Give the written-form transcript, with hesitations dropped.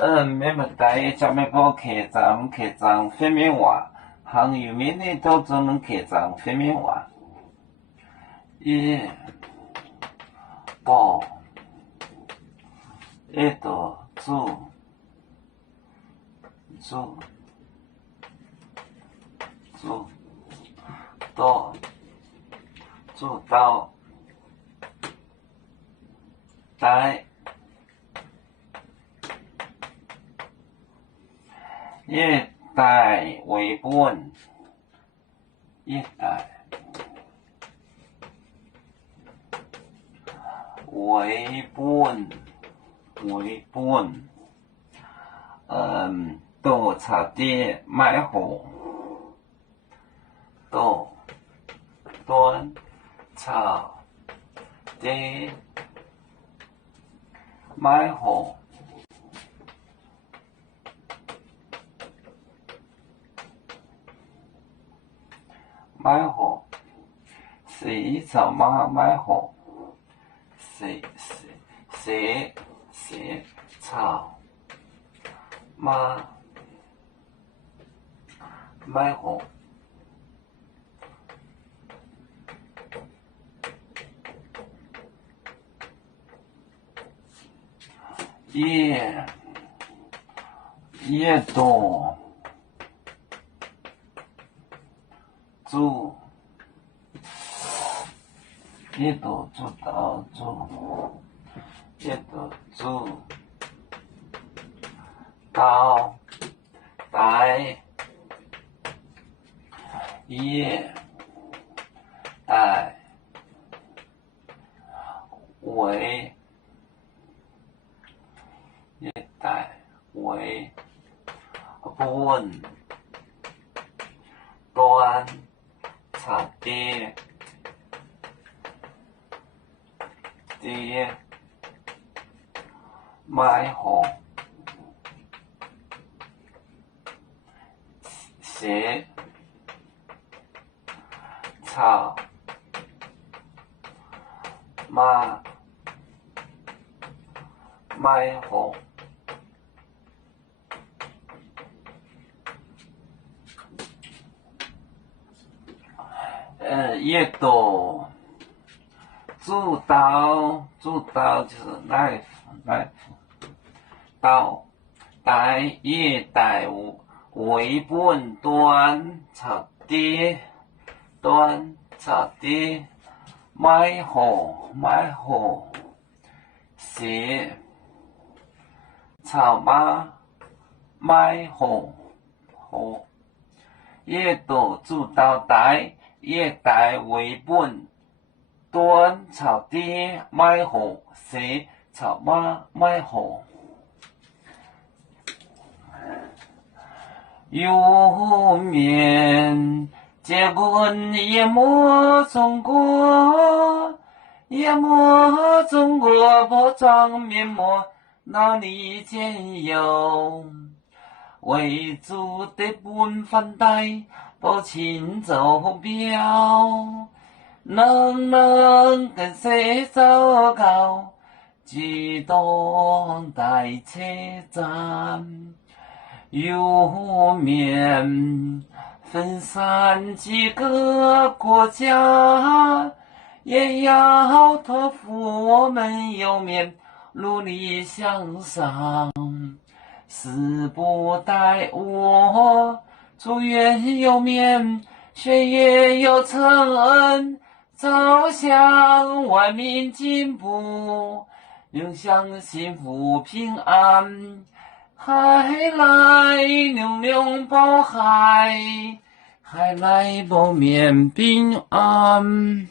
每么带咱们包客栈方面话，行业面的都只能客栈方面话。一包一度住到住到待一代为本，一代为本，到茶店买货，到端茶店买货。买货，洗草妈买货，洗草妈买货。也多住到待也待为本，端茶店买货，洗草妈买货。也多住到就是 life 到待也待为本，端茶店买货，洗草妈买货，也多住到待也待为本，端茶店买货，洗草妈买货。有面结棍也莫中国，包装面膜哪里见有？为主的本分带不请走标，能跟谁走高？举动待车站。有面分散几个国家，也要托付我们有面努力向上。时不待我祝愿有面学业有成，走向万民进步，永享幸福平安。海来流包海，海来包面平安。